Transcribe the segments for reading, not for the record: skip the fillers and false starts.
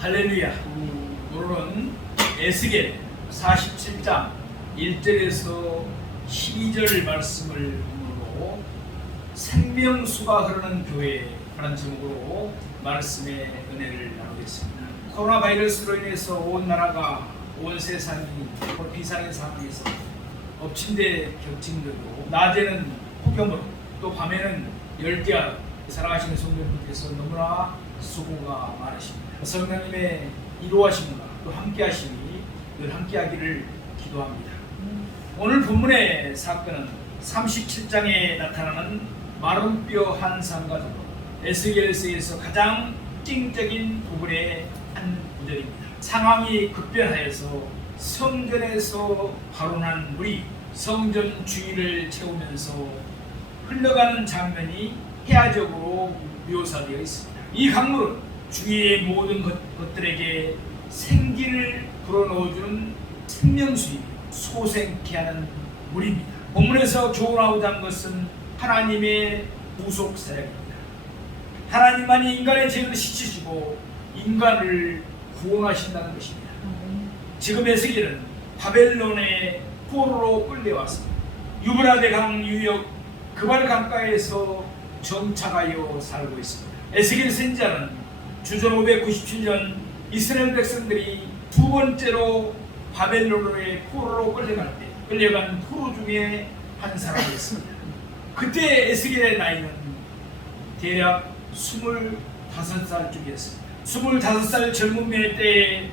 할렐루야. 오늘은 에스겔 47장 1절에서 12절 말씀을 본문으로 생명수가 흐르는 교회라는 제목으로 말씀의 은혜를 나누겠습니다. 코로나 바이러스로 인해서 온 나라가 온 세상이 비상의 상황에서 엎친 데 겹친 대로 낮에는 폭염으로 또 밤에는 열대야 살아가시는 성도님께서 너무나 수고가 많으십니다. 성령님의 이루어하심과 또 함께하심이 늘 함께하기를 기도합니다. 오늘 본문의 사건은 37장에 나타나는 마름뼈 한상과 더불어 에스겔서에서 가장 특징적인 부분의 한 구절입니다. 상황이 급변하여서 성전에서 발원한 물이 성전 주위를 채우면서 흘러가는 장면이 해화적으로 묘사되어 있습니다. 이 강물은 주위의 모든 것들에게 생기를 불어넣어주는 생명수이며 소생케 하는 물입니다. 본문에서 교훈하고자 하는 것은 하나님의 구속 사역입니다. 하나님만이 인간의 죄를 씻으시고 인간을 구원하신다는 것입니다. 지금 에스겔은 바벨론의 포로로 끌려왔습니다. 유브라데 강 유역 그발 강가에서 정착하여 살고 있습니다. 에스겔 선지자는 주전 597년 이스라엘 백성들이 두 번째로 바벨론의 포로로 끌려간 포로 중에 한 사람이었습니다. 그때 에스겔의 나이는 대략 25살쯤이었습니다. 25살 젊은 매 때에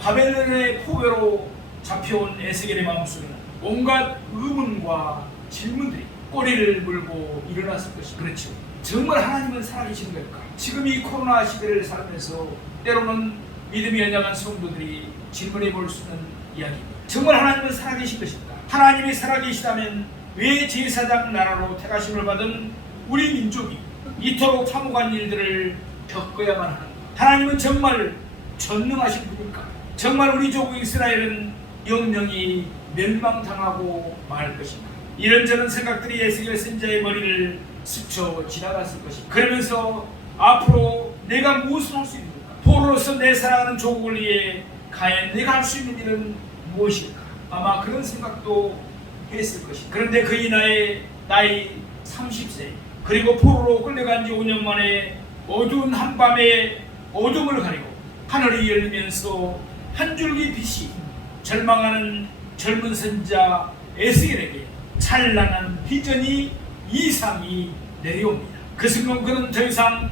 바벨론의 포로로 잡혀온 에스겔의 마음속에는 온갖 의문과 질문들이 꼬리를 물고 일어났을 것입니다. 그렇죠. 정말 하나님은 살아계시는 걸까? 지금 이 코로나 시대를 살면서 때로는 믿음이 연약한 성도들이 질문해 볼 수 있는 이야기입니다. 정말 하나님은 살아계신 것인가? 하나님이 살아계시다면 왜 제사장 나라로 택하심을 받은 우리 민족이 이토록 참혹한 일들을 겪어야만 하는가? 하나님은 정말 전능하신 분일까? 정말 우리 조국 이스라엘은 영영이 멸망당하고 말 것인가? 이런저런 생각들이 에스겔 선지자의 머리를 스쳐 지나갔을 것입니다. 그러면서 앞으로 내가 무엇을 할 수 있는가? 포로로서 내 사랑하는 조국을 위해 과연 내가 할 수 있는 일은 무엇일까? 아마 그런 생각도 했을 것입니다. 그런데 그의 나이 30세 그리고 포로로 끌려간 지 5년 만에 어두운 한밤에 어둠을 가리고 하늘이 열리면서 한 줄기 빛이 절망하는 젊은 선지자 에스겔에게 찬란한 비전이 이상이 내려옵니다. 그 순간 그는 더 이상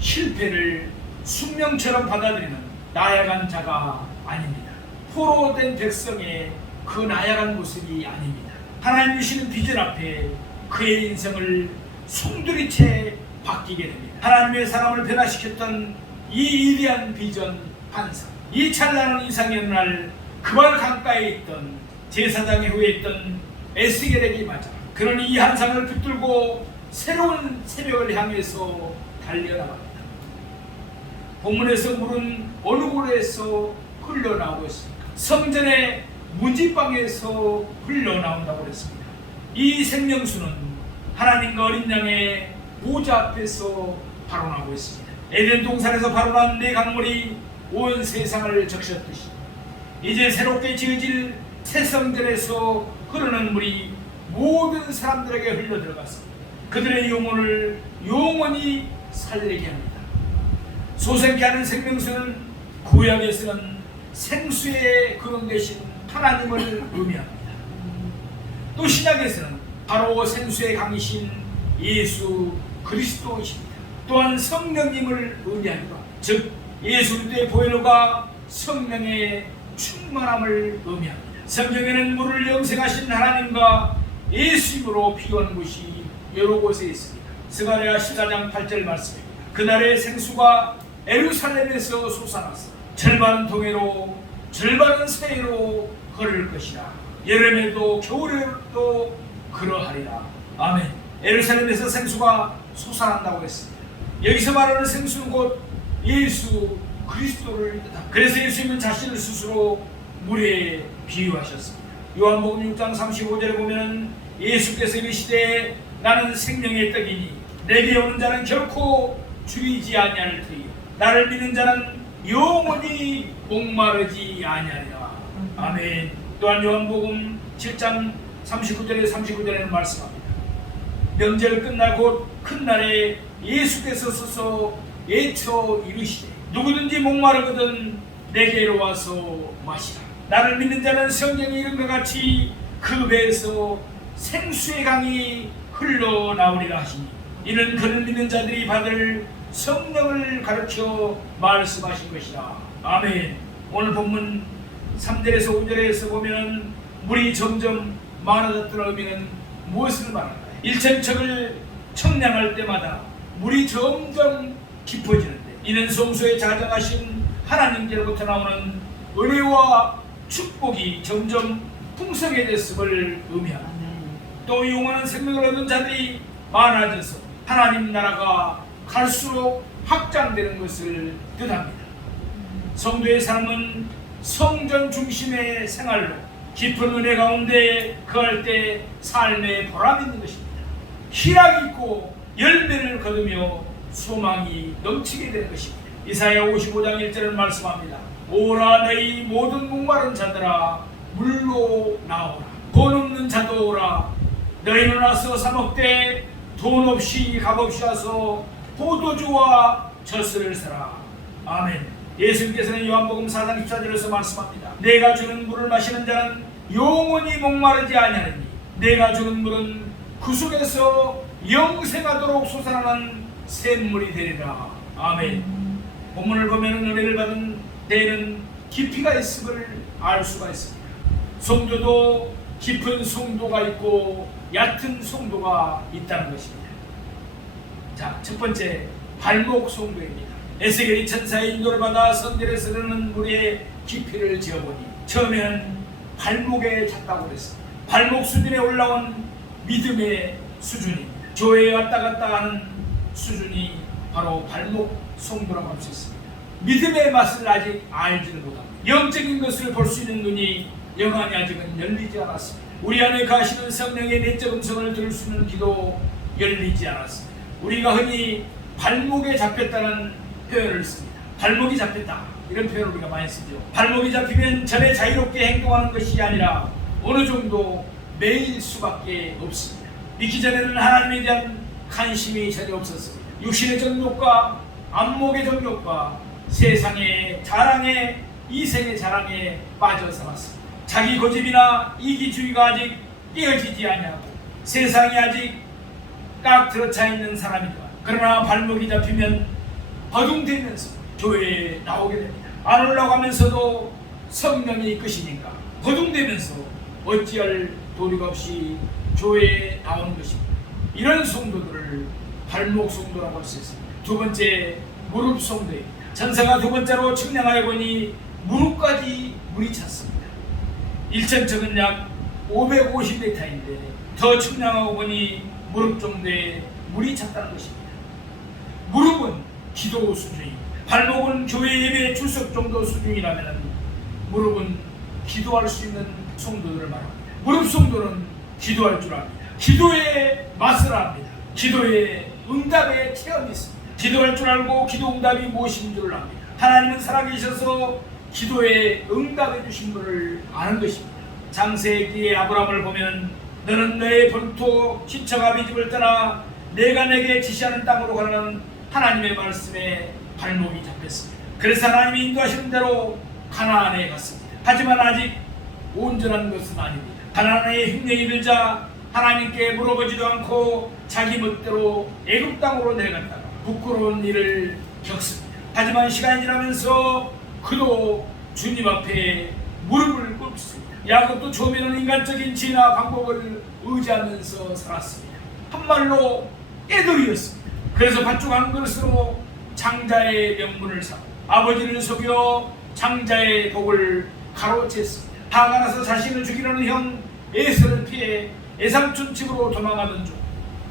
실패를 숙명처럼 받아들이는 나약한 자가 아닙니다. 포로된 백성의 그 나약한 모습이 아닙니다. 하나님 주시는 비전 앞에 그의 인생을 송두리째 바뀌게 됩니다. 하나님의 사람을 변화시켰던 이 위대한 비전 환상, 이 찬란한 이상의 어느 날 그발 강가에 있던 제사장의 후에 있던 에스겔에게 맞아 그러니 이 환상을 붙들고 새로운 새벽을 향해서 달려나갑니다. 본문에서 물은 어느 곳에서 흘러나오고 있습니다. 성전의 문지방에서 흘러나온다고 했습니다. 이 생명수는 하나님과 어린 양의 보좌 앞에서 발원하고 있습니다. 에덴 동산에서 발원한 네 강물이 온 세상을 적셨듯이 이제 새롭게 지어질 새 성전에서 흐르는 물이 모든 사람들에게 흘러들어가서 그들의 영혼을 영원히 살리게 합니다. 소생케 하는 생명수는 구약에서는 생수의 근원 되신 하나님을 의미합니다. 또 신약에서는 바로 생수의 강이신 예수 그리스도이십니다. 또한 성령님을 의미합니다. 즉 예수 그리스도의 보혈과 성령의 충만함을 의미합니다. 성경에는 물을 영생하신 하나님과 예수님으로 피운 곳이 여러 곳에 있습니다. 스가랴 14장 8절 말씀입니다. 그날의 생수가 예루살렘에서 솟아나서 절반은 동해로 절반은 서해로 흐를 것이라. 여름에도 겨울에도 그러하리라. 아멘. 예루살렘에서 생수가 솟아난다고 했습니다. 여기서 말하는 생수는 곧 예수 그리스도를 뜻합니다. 그래서 예수님은 자신을 스스로 물에 비유하셨습니다. 요한복음 6장 35절에 보면 예수께서 이르시되 나는 생명의 떡이니 내게 오는 자는 결코 줄이지 아니할 터이요 나를 믿는 자는 영원히 목마르지 아니하리라. 아멘. 또한 요한복음 7장 39절에는 말씀합니다. 명절 끝날 곧 큰 날에 예수께서 서서 외쳐 이르시되 누구든지 목마르거든 내게로 와서 마시라. 나를 믿는 자는 성경에 이른 것 같이 그 배에서 생수의 강이 흘러나오리라 하시니 이는 그를 믿는 자들이 받을 성령을 가르쳐 말씀하신 것이라. 아멘. 오늘 본문 3절에서 5절에서 보면 물이 점점 많아졌다는 의미는 무엇을 말할까요? 일천척을 청량할 때마다 물이 점점 깊어지는데 이는 성소에 자정하신 하나님께로부터 나오는 은혜와 축복이 점점 풍성해졌음을 의미합니다. 또 영원한 생명을 얻은 자들이 많아져서 하나님 나라가 갈수록 확장되는 것을 뜻합니다. 성도의 삶은 성전 중심의 생활로 깊은 은혜 가운데 거할 때 삶의 보람이 있는 것입니다. 희락이 있고 열매를 거두며 소망이 넘치게 되는 것입니다. 이사야 55장 1절을 말씀합니다. 오라 너희 모든 목마른 자들아 물로 나오라. 돈 없는 자도 오라. 너희는 와서 사 먹되 돈 없이 값없이 와서 포도주와 젖을 사라. 아멘. 예수님께서는 요한복음 4장 14절에서 말씀합니다. 내가 주는 물을 마시는 자는 영원히 목마르지 아니하느니 내가 주는 물은 그 속에서 영생하도록 솟아나는 샘물이 되리라. 아멘. 본문을 보면 은혜를 받은 데에는 깊이가 있음을 알 수가 있습니다. 성도도 깊은 성도가 있고 얕은 성도가 있다는 것입니다. 자, 첫 번째 발목 성도입니다. 에스겔이 천사의 인도를 받아 성전에서 흐르는 물의 깊이를 재어보니 처음에는 발목에 찼다고 그랬습니다. 발목 수준에 올라온 믿음의 수준입니다. 교회에 왔다 갔다 하는 수준이 바로 발목 성도라고 할 수 있습니다. 믿음의 맛을 아직 알지는 못합니다. 영적인 것을 볼 수 있는 눈이 영안이 아직은 열리지 않았습니다. 우리 안에 가시는 성령의 내적 음성을 들을 수 있는 귀도 열리지 않았습니다. 우리가 흔히 발목에 잡혔다는 표현을 씁니다. 발목이 잡혔다, 이런 표현을 우리가 많이 쓰죠. 발목이 잡히면 전에 자유롭게 행동하는 것이 아니라 어느 정도 매일 수밖에 없습니다. 믿기 전에는 하나님에 대한 관심이 전혀 없었습니다. 육신의 정욕과 안목의 정욕과 세상의 자랑에, 이생의 자랑에 빠져 살았습니다. 자기 고집이나 이기주의가 아직 깨어지지 아니하고 세상이 아직 딱 들어차 있는 사람이다. 그러나 발목이 잡히면 버둥대면서 교회에 나오게 됩니다. 안 올라가면서도 성령이 이끄시니까 버둥대면서 어찌할 도리가 없이 교회에 나오는 것입니다. 이런 성도들을 발목 성도라고 할 수 있습니다. 두 번째, 무릎 성도입니다. 천사가 두 번째로 측량하여 보니 무릎까지 물이 찼습니다. 일천척은 약 550m인데 더 측량하고 보니 무릎 정도에 물이 찼다는 것입니다. 무릎은 기도 수준입니다. 발목은 교회 예배 출석 정도 수준이라면 무릎은 기도할 수 있는 성도들을 말합니다. 무릎 성도는 기도할 줄 압니다. 기도의 맛을 압니다. 기도의 응답의 체험이 있습니다. 기도할 줄 알고 기도 응답이 무엇인 줄 압니다. 하나님은 살아계셔서 기도에 응답해 주신 것을 아는 것입니다. 창세기의 아브라함을 보면 너는 너의 본토 친척 아비집을 떠나 내가 내게 지시하는 땅으로 가라는 하나님의 말씀에 발목이 잡혔습니다. 그래서 하나님이 인도하시는 대로 가나안에 갔습니다. 하지만 아직 온전한 것은 아닙니다. 가나안에 흉년이 들자 하나님께 물어보지도 않고 자기 멋대로 애굽 땅으로 내려갔다가 부끄러운 일을 겪습니다. 하지만 시간이 지나면서 그도 주님 앞에 무릎을 꿇습니다. 야곱도 처음에는 인간적인 지혜나 방법을 의지하면서 살았습니다. 한말로 애들이었습니다. 그래서 밭죽 한 그릇으로 장자의 명분을 사고 아버지를 속여 장자의 복을 가로챘습니다. 화가 나서 자신을 죽이려는 형 에서를 피해 에삼촌 집으로 도망가던 중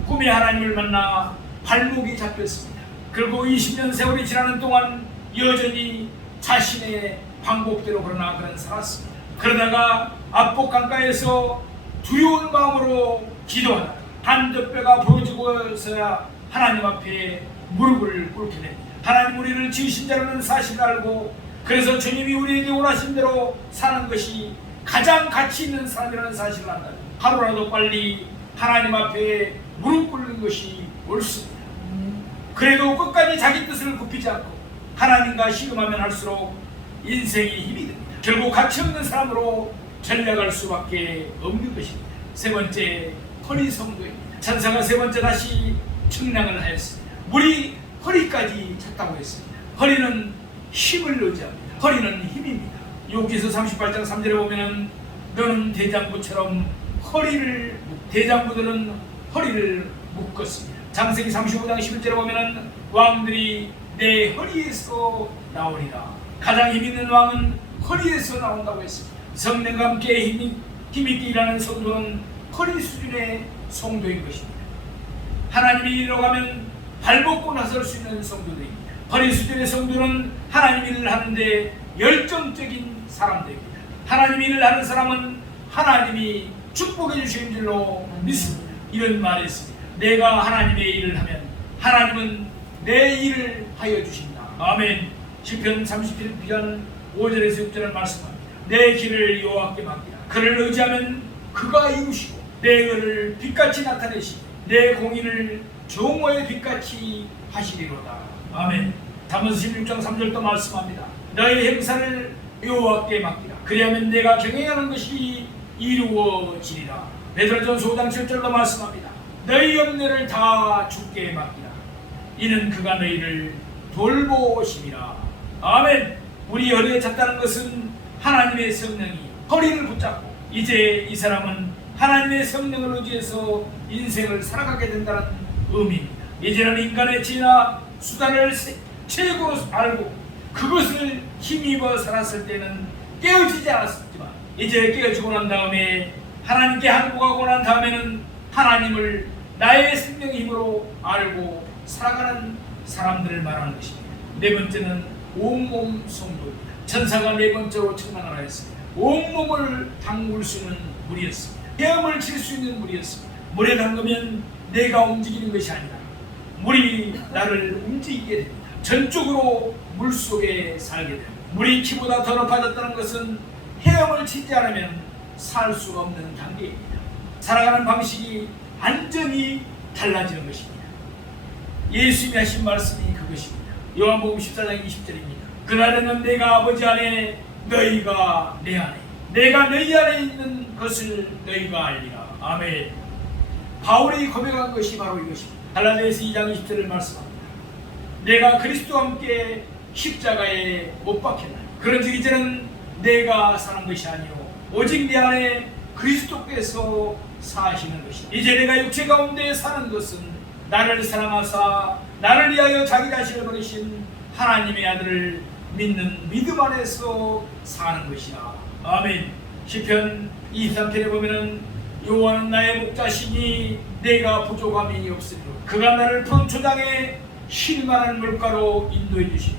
꿈에 하나님을 만나 발목이 잡혔습니다. 그리고 20년 세월이 지나는 동안 여전히 자신의 방법대로 그러나 그는 살았습니다. 그러다가 압복 강가에서 두려운 마음으로 기도하다가 한뼘뼈가 부러지고서야 하나님 앞에 무릎을 꿇게 됩니다. 하나님 우리를 지으신 자라는 사실을 알고 그래서 주님이 우리에게 원하신 대로 사는 것이 가장 가치 있는 삶이라는 사실을 안다. 하루라도 빨리 하나님 앞에 무릎 꿇는 것이 옳습니다. 그래도 끝까지 자기 뜻을 굽히지 않고 하나님과 씨름하면 할수록 인생이 힘이 듭니다. 결국 가치 없는 사람으로 전락할 수밖에 없는 것입니다. 세 번째, 허리 성도입니다. 천사가 세 번째 다시 측량을 하였습니다. 물이 허리까지 찼다고 했습니다. 허리는 힘을 의지합니다. 허리는 힘입니다. 욥기서 38장 3절에 보면은 너는 대장부처럼 대장부들은 허리를 묶었습니다. 창세기 35장 11절에 보면은 왕들이 내 허리에서 나오리라. 가장 힘 있는 왕은 허리에서 나온다고 했습니다. 성령과 함께 힘있게 일하는 성도는 허리 수준의 성도인 것입니다. 하나님이 일로 가면 발벗고 나설 수 있는 성도들입니다. 허리 수준의 성도는 하나님 일을 하는데 열정적인 사람들입니다. 하나님 일을 하는 사람은 하나님이 축복해 주시는 줄로 믿습니다. 이런 말이 있습니다. 내가 하나님의 일을 하면 하나님은 내 일을 하여 주신다. 아멘. 시편 31편 5절에서 6절을 말씀합니다. 내 길을 여호와께 맡기라. 그를 의지하면 그가 이루시고 내 의를 빛같이 나타내시고 내 공의를 정오의 빛같이 하시리로다. 아멘. 잠언 16장 3절도 말씀합니다. 너의 행사를 여호와께 맡기라. 그리하면 내가 경영하는 것이 이루어지리라. 베드로전서 5장 7절도 말씀합니다. 너희 염려를 다 주께 맡기라. 이는 그가 너희를 돌보심이라. 아멘. 우리 허리에 찼다는 것은 하나님의 성령이 허리를 붙잡고 이제 이 사람은 하나님의 성령을 의지해서 인생을 살아가게 된다는 의미입니다. 이제는 인간의 지혜나 수단을 최고로 알고 그것을 힘입어 살았을 때는 깨어지지 않았지만 이제 깨어지고 난 다음에 하나님께 항복하고 난 다음에는 하나님을 나의 생명의 힘으로 알고 살아가는 사람들을 말하는 것입니다. 네 번째는 온몸 성도입니다. 천사가 네 번째로 측량을 하였습니다. 온몸을 담글 수 있는 물이었습니다. 헤엄을 칠 수 있는 물이었습니다. 물에 담그면 내가 움직이는 것이 아니라 물이 나를 움직이게 됩니다. 전적으로 물속에 살게 됩니다. 물이 키보다 더 높아졌다는 것은 헤엄을 치지 않으면 살 수가 없는 단계입니다. 살아가는 방식이 완전히 달라지는 것입니다. 예수님이 하신 말씀이 그것입니다. 요한복음 14장 20절입니다. 그날에는 내가 아버지 안에 너희가 내 안에 내가 너희 안에 있는 것을 너희가 알리라. 아멘. 바울이 고백한 것이 바로 이것입니다. 갈라디아서 2장 20절을 말씀합니다. 내가 그리스도와 함께 십자가에 못 박혔나니 그런즉 이제는 내가 사는 것이 아니요 오직 내 안에 그리스도께서 사시는 것이다. 이제 내가 육체 가운데 사는 것은 나를 사랑하사 나를 위하여 자기 자신을 버리신 하나님의 아들을 믿는 믿음 안에서 사는 것이다. 아멘. 시편 23편에 보면은 여호와는 나의 목자시니 내가 부족함이 없으리로 그가 나를 푸른 초장에 쉴만한 물가로 인도해 주시니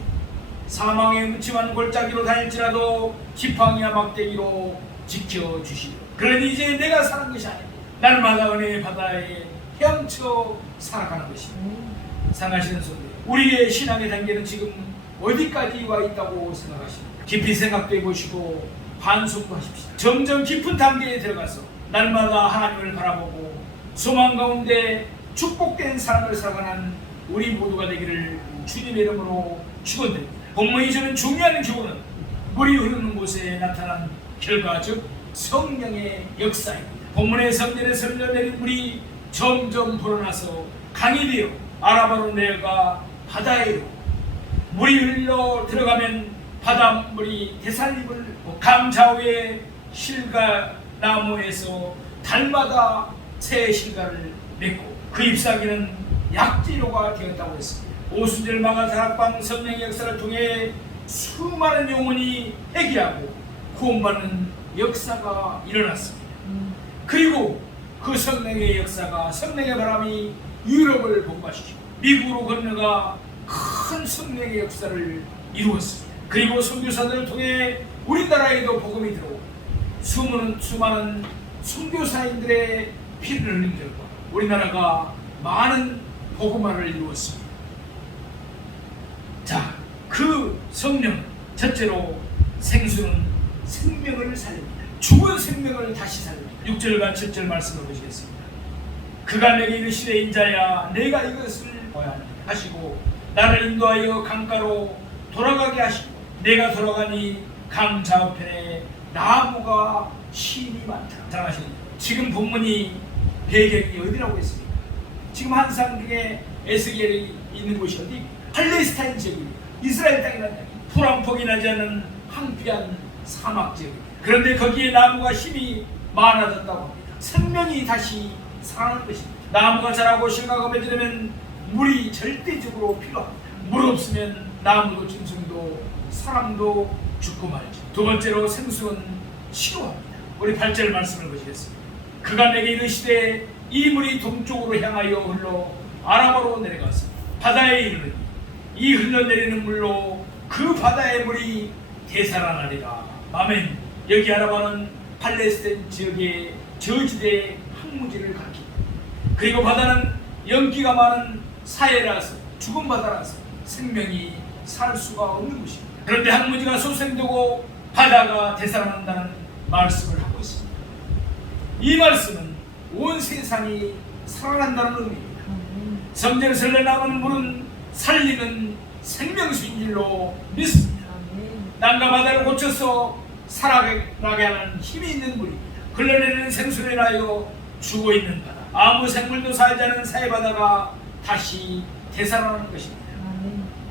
사망의 음침한 골짜기로 다닐지라도 지팡이와 막대기로 지켜주시리로. 그러니 이제 내가 사는 것이 아닙니다. 날마다 은혜의 바다에 헤엄쳐 살아가는 것입니다. 사랑하시는 성도, 우리의 신앙의 단계는 지금 어디까지 와 있다고 생각하십니까? 깊이 생각해 보시고 반성도 하십시오. 점점 깊은 단계에 들어가서 날마다 하나님을 바라보고 소망 가운데 축복된 삶을 살아가는 우리 모두가 되기를 주님의 이름으로 축원드립니다. 본문이 주는 중요한 교훈은 물이 흐르는 곳에 나타난 결과, 즉 성령의 역사입니다. 본문의 성전에서 흘러내린 물이 점점 불어나서 강이 되어 아라바로 내려가 바다에로 물이 흘러 들어가면 바닷물이 대살림을 강 좌우의 실과 나무에서 달마다 새 실과를 맺고 그 잎사귀는 약재료가 되었다고 했습니다. 오순절 마가다락방 성령의 역사를 통해 수많은 영혼이 회개하고 구원받는 역사가 일어났습니다. 그리고 그 성령의 역사가 성령의 바람이 유럽을 복받시키고 미국으로 건너가 큰 성령의 역사를 이루었습니다. 그리고 선교사들을 통해 우리나라에도 복음이 들어오고 수많은 선교사인들의 피를 흘린 결과 우리나라가 많은 복음화를 이루었습니다. 그 성령, 첫째로 생수는 생명을 살립니다. 죽은 생명을 다시 살립니다. 6절과 7절 말씀을 보시겠습니다. 그가 내게 이르시되 인자야 내가 이것을 보아야 하느냐 하시고 나를 인도하여 강가로 돌아가게 하시고 내가 돌아가니 강 좌우편에 나무가 심이 많다. 사랑하시는 지금 본문이 배경이 어디라고 했습니까? 지금 한상중에 에스겔이 있는 곳이 어디입니까? 팔레스타인 지역입니다. 이스라엘 땅이라는 땅이 풀한폭이 나지 않는 황폐한 사막 지역입니다. 그런데 거기에 나무가 힘이 많아졌다고 합니다. 생명이 다시 살아나는 것입니다. 나무가 자라고 실과가 맺으려면 물이 절대적으로 필요합니다. 물 없으면 나무도 짐승도 사람도 죽고 말죠. 두 번째로 생수는 치료합니다. 우리 8절 말씀을 보시겠습니다. 그가 내게 이르시되 이 물이 동쪽으로 향하여 흘러 아라바로 내려갔습니다. 바다에 이르니 이 흘러내리는 물로 그 바다의 물이 되살아나리라. 아멘. 여기 아라바는 팔레스타인 지역의 저지대 항무지를 가리킵니다. 그리고 바다는 연기가 많은 사해라서 죽은 바다라서 생명이 살 수가 없는 곳입니다. 그런데 항무지가 소생되고 바다가 되살아난다는 말씀을 하고 있습니다. 이 말씀은 온 세상이 살아난다는 의미입니다. 성전에서 흘러나오는 물은 살리는 생명수인 줄로 믿습니다. 땅과 바다를 고쳐서 살아나게 하는 힘이 있는 물입니다. 흘러내리는 생수를 인하여 죽어있는 바다, 아무 생물도 살지 않은 사해바다가 다시 되살아나는 것입니다.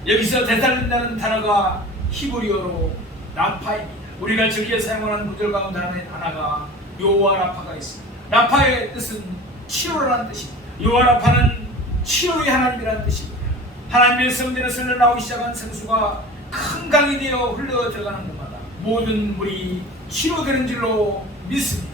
여기서 되살린다는 단어가 히브리어로 라파입니다. 우리가 즐겨 사용하는 구절 가운데 하나가 요아라파가 있습니다. 라파의 뜻은 치료라는 뜻입니다. 요아라파는 치료의 하나님이라는 뜻입니다. 하나님의 성전에서 흘러나오기 시작한 생수가 큰 강이 되어 흘러 들어가는 곳마다 모든 물이 치료되는 줄로 믿습니다.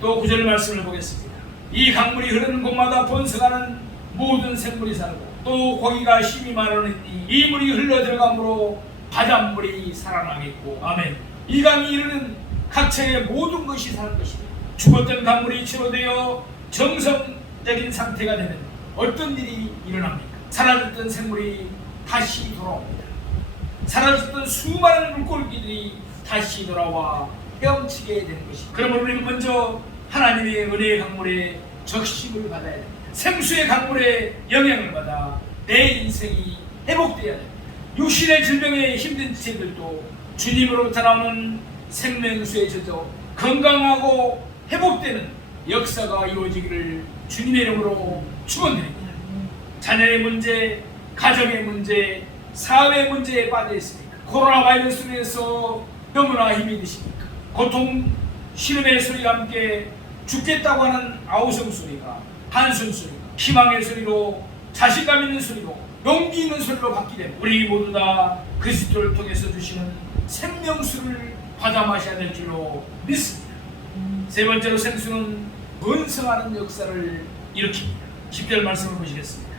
또 구절 말씀을 보겠습니다. 이 강물이 흐르는 곳마다 번성하는 모든 생물이 살고 또 거기가 힘이 많으니 이 물이 흘러 들어가므로 바닷물이 살아나겠고 아멘. 이 강이 이르는 각처의 모든 것이 사는 것입니다. 죽었던 강물이 치료되어 정상적인 상태가 되면 어떤 일이 일어납니까? 사라졌던 생물이 다시 돌아옵니다. 사라졌던 수많은 물고기들이 다시 돌아와 헤엄치게 되는 것입니다. 그러므로 우리는 먼저 하나님의 은혜의 강물에 적심을 받아야 됩니다. 생수의 강물에 영향을 받아 내 인생이 회복되어야 됩니다. 육신의 질병에 힘든 지체들도 주님으로부터 나오는 생명수에 젖어 건강하고 회복되는 역사가 이루어지기를 주님의 이름으로 축원드립니다. 자녀의 문제, 가정의 문제, 사회의 문제에 빠져 있습니까? 코로나 바이러스로 인해서 너무나 힘이 드십니까? 고통, 시름의 소리와 함께 죽겠다고 하는 아우성 소리가, 한숨 소리가, 희망의 소리로, 자신감 있는 소리로, 용기 있는 소리로 바뀌되 우리 모두 다 그리스도를 통해서 주시는 생명수를 받아 마셔야 될 줄로 믿습니다. 세 번째로 생수는 번성하는 역사를 일으킵니다. 10절 말씀을 보시겠습니다.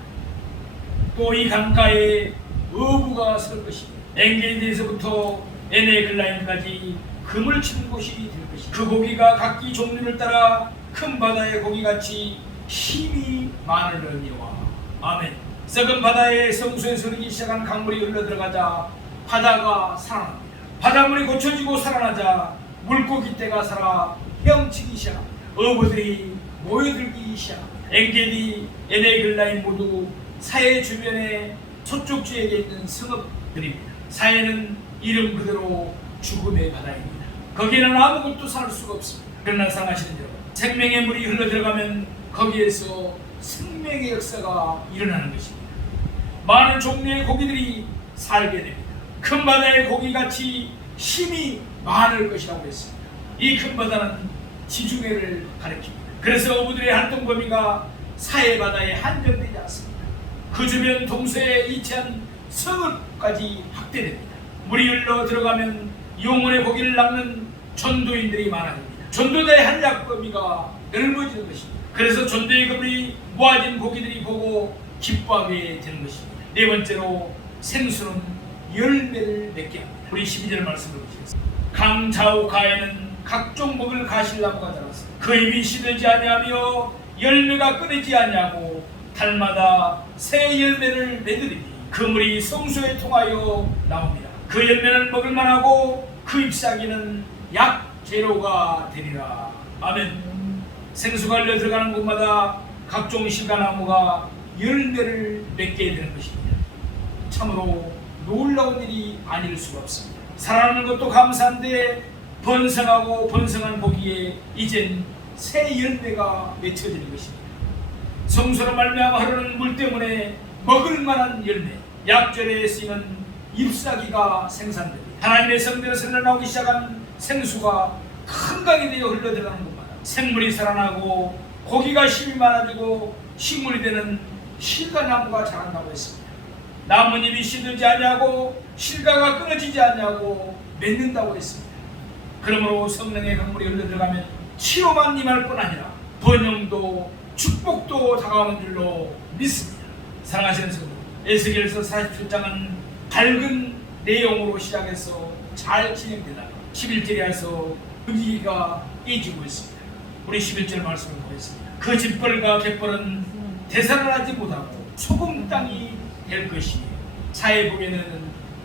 또 이 강가에 어부가 설 것이며 엔게디에서부터 에네글라임까지 금을 치는 곳이 될 것이다. 그 고기가 각기 종류를 따라 큰 바다의 고기같이 힘이 많으려니와 아멘. 썩은 바다에 성소에서 흐르기 시작한 강물이 흘러들어가자 바다가 살아납니다. 바닷물이 고쳐지고 살아나자 물고기 떼가 살아 헤엄치기 시작합니다. 어부들이 모여들기 시작합니다. 엔게디, 에네글라임 모두 사해 주변에 서쪽 지역에 있는 성읍들입니다. 사해는 이름 그대로 죽음의 바다입니다. 거기에는 아무것도 살 수가 없습니다. 그러나 상하시는 여러분, 생명의 물이 흘러들어가면 거기에서 생명의 역사가 일어나는 것입니다. 많은 종류의 고기들이 살게 됩니다. 큰 바다의 고기같이 힘이 많을 것이라고 했습니다. 이 큰 바다는 지중해를 가리킵니다. 그래서 어부들의 활동 범위가 사해 바다에 한정되지 않습니다. 그 주변 동서에 위치한 성읍까지 확대됩니다. 물이 흘러 들어가면 영혼의 고기를 낚는 전도인들이 많아집니다. 전도자의 한약 범위가 넓어지는 것입니다. 그래서 전도의 그물이 모아진 고기들이 보고 기뻐하게 되는 것입니다. 네 번째로 생수는 열매를 맺게 합니다. 우리 12절 말씀을 보시겠습니다. 강 좌우가에는 각종 먹을 가실나무가 자랐습니다. 그 잎이 시들지 아니하며 열매가 끊이지 아니하고 달마다 새 열매를 맺으리니 그 물이 성소에 통하여 나옵니다. 그 열매는 먹을만하고 그 잎사귀는 약재료가 되리라. 아멘. 생수가 흘러 들어가는 곳마다 각종 실과나무가 열매를 맺게 되는 것입니다. 참으로 놀라운 일이 아닐 수가 없습니다. 살아나는 것도 감사한데 번성하고 번성한 보기에 이젠 새 열매가 맺혀지는 것입니다. 성소로 말미암아 흐르는 물 때문에 먹을 만한 열매, 약절에 쓰이는 잎사귀가 생산됩니다. 하나님의 성전에서 흘러나오기 시작한 생수가 큰 강이 되어 흘러들어가는 곳마다 생물이 살아나고 고기가 힘이 많아지고 식물이 되는 실과나무가 자란다고 했습니다. 나뭇잎이 시들지 않냐고 실과가 끊어지지 않냐고 맺는다고 했습니다. 그러므로 성령의 강물이 흘러들어가면 치료만 임할 뿐 아니라 번영도 축복도 다가오는 줄로 믿습니다. 사랑하시는 성도, 에스겔서 47장은 밝은 내용으로 시작해서 잘 진행되다가 11절에서 분위기가 깨지고 있습니다. 우리 11절 말씀을 보겠습니다. 그 집벌과 갯벌은 되살아나지 못하고 소금 땅이 될 것이니 사해복에는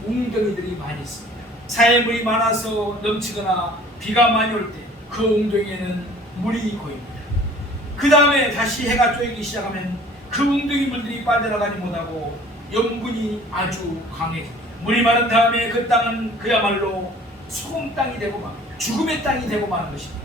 웅덩이들이 많이 있습니다. 사해물이 많아서 넘치거나 비가 많이 올 때 그 웅덩이에는 물이 고입니다. 그 다음에 다시 해가 쪼이기 시작하면 그 웅덩이 물들이 빠져나가지 못하고 염분이 아주 강해집니다. 물이 마른 다음에 그 땅은 그야말로 소금 땅이 되고 맙니다. 죽음의 땅이 되고 마는 것입니다.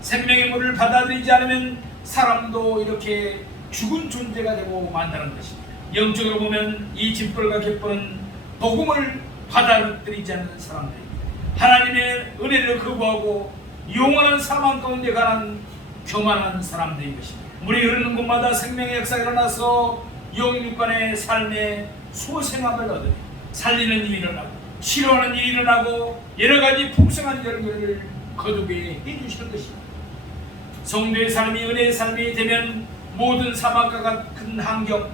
생명의 물을 받아들이지 않으면 사람도 이렇게 죽은 존재가 되고 만다는 것입니다. 영적으로 보면 이 집벌과 갯벌은 복음을 받아들이지 않는 사람들입니다. 하나님의 은혜를 거부하고 영원한 사망 가운데 가는 교만한 사람들인 것입니다. 물이 흐르는 곳마다 생명의 역사가 일어나서 영육간의 삶의 소생함을 얻으며 살리는 일이 일어나고 치료하는 일이 일어나고 여러가지 풍성한 열매를 거두게 해주시는 것입니다. 성도의 삶이 은혜의 삶이 되면 모든 사막과 같은 환경,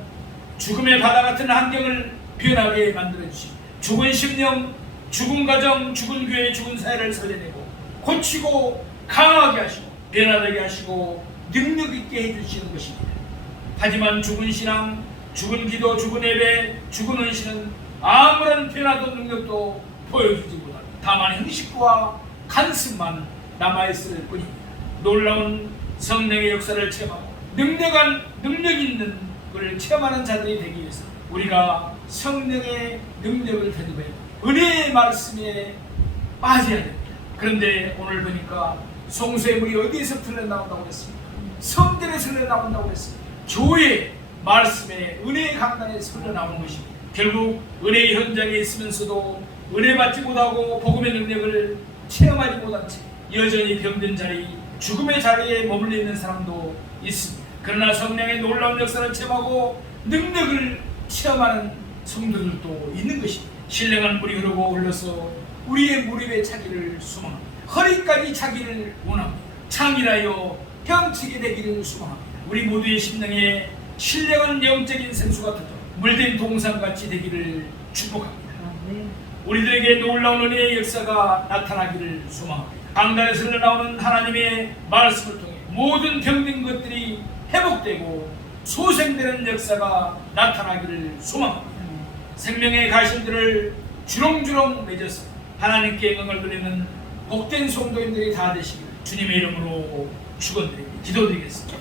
죽음의 바다 같은 환경을 변하게 만들어주십니다. 죽은 심령, 죽은 가정, 죽은 교회, 죽은 사회를 살려내고 고치고 강하게 하시고 변화되게 하시고 능력 있게 해주시는 것입니다. 하지만 죽은 신앙, 죽은 기도, 죽은 예배, 죽은 헌신은 아무런 변화도 능력도 보여주지 못합니다. 다만 형식과 간습만 남아있을 뿐입니다. 놀라운 성령의 역사를 체험하고 능력 있는 것을 체험하는 자들이 되기 위해서 우리가 성령의 능력을 되돌아야 됩니다. 은혜의 말씀에 빠져야 됩니다. 그런데 오늘 보니까 성소의 물이 어디에서 흘러나온다고 했습니까? 성전에서 흘러나온다고 했습니다. 교회 말씀에 은혜의 강단에서 흘러나오는 것입니다. 결국 은혜의 현장에 있으면서도 은혜 받지 못하고 복음의 능력을 체험하지 못한 채 여전히 병든 자리, 죽음의 자리에 머물러 있는 사람도 있습니다. 그러나 성령의 놀라운 역사를 체험하고 능력을 체험하는 성도들도 있는 것입니다. 신령한 물이 흐르고 흘러서 우리의 무릎에 차기를 소망합니다. 허리까지 차기를 원합니다. 창이라여 헤엄치게 되기를 소망합니다. 우리 모두의 심령에 신령한 영적인 생수가 터져 물든 동산같이 되기를 축복합니다. 우리들에게 놀라운 은혜의 역사가 나타나기를 소망합니다. 강단에서 흘러나오는 하나님의 말씀을 통해 모든 병든 것들이 회복되고 소생되는 역사가 나타나기를 소망합니다. 생명의 가시들을 주렁주렁 맺어서 하나님께 영광을 돌리는 복된 성도님들이 다 되시기를 주님의 이름으로 축원드립니다. 기도드리겠습니다.